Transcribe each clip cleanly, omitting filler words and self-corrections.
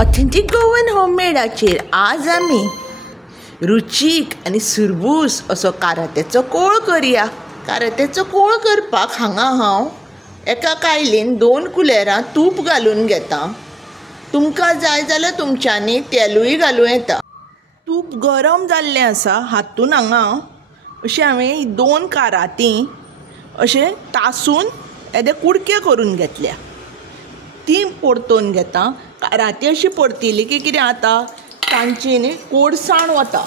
ऑथेंटिक गोवन होममेडाचेर आज आमी रुचीक आनी सुरबूस असो कारात्याचो कोळ करया। कारात्याचो कोळ करपाक हांगा हांव एका कायलेन 2 कुलेरां तूप घालून घेता। तुमकां जाय जाल्यार तुमच्यांनी तेलूय घालूं येता। तूप गरम जाल्लें आसा, हातून हांगा अशें हांवें 2 कारातीं अशें तासून येदे कुडके करून घेतल्या। ती परतून घेता। काराती अशी परतिली की कितें जाता, तांची न्ही कोडसाण वता,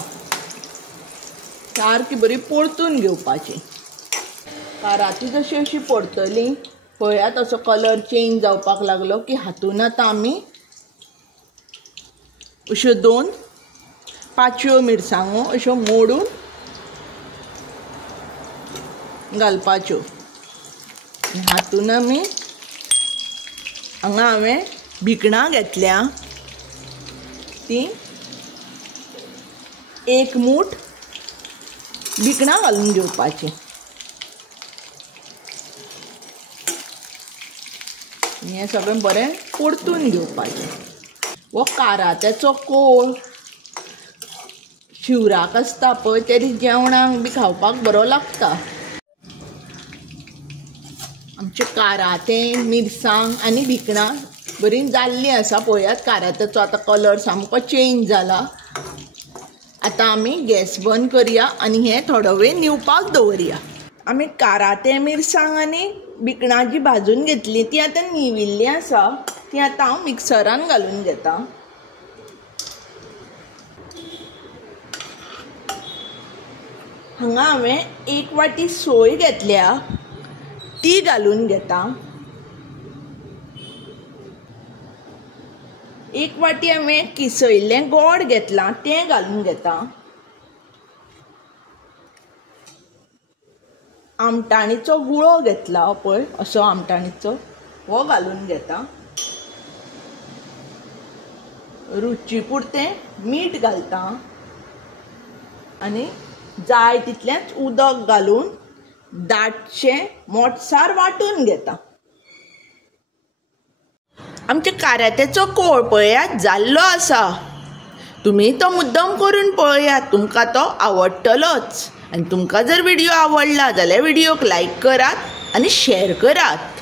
सारकी बरी परतून घेवपाची। काराती जशी अशी परतली पळयात, असो कलर चेंज जावपाक लागलो की हातून आतां आमी अश्यो 2 पाचव्यो मिरसांगो अश्यो मोडून घालपाच्यो। हातून आमी हांगा हांवें भिकणां घेतल्या, ती 1 मूठ भिकणां घालून घेवपाची। हें सगळें बरें परतून घेवपाचें। हो कारात्याचो कोळ शिवराक आसता पळय, त्या दीस जेवणाक बी खावपाक बरो लागता। आमचें कारातें, मिरसांग आनी भिकणां बरी जाल्लीं आसा। पळयात, कारात्याचो आतां कलर सामको चेंज जाला। आतां आमी गॅस बंद करया आनी हें थोडो वेळ न्हिवपाक दवरया। आमी कारातें, मिरसांग आनी भिकणां जी भाजून घेतली ती आतां न्हिविल्ली आसा, ती आतां हांव मिक्सरान घालून घेता। हांगा हांवें 1 वाटी सोय घेतल्या, ती घालून घेता। 1 वाटी हांवें किसयल्लें गोड घेतलां, तें घालून घेता। आमटाणीचो गुळो घेतला पळय, असो आमटाणीचो, हो घालून घेता। रुची पुरतें मीठ घालता आनी जाय तितलेंच उदक घालून दाटशें मोठसार वांटून घेता। आमच्या कारात्याचो कोळ पळयात जाल्लो आसा। तुमी तो मुद्दम करून पळयात, तुमकां तो आवडटलोच। आनी तुमकां जर व्हिडिओ आवडला जाल्यार व्हिडिओक लायक करात आनी शेअर करात।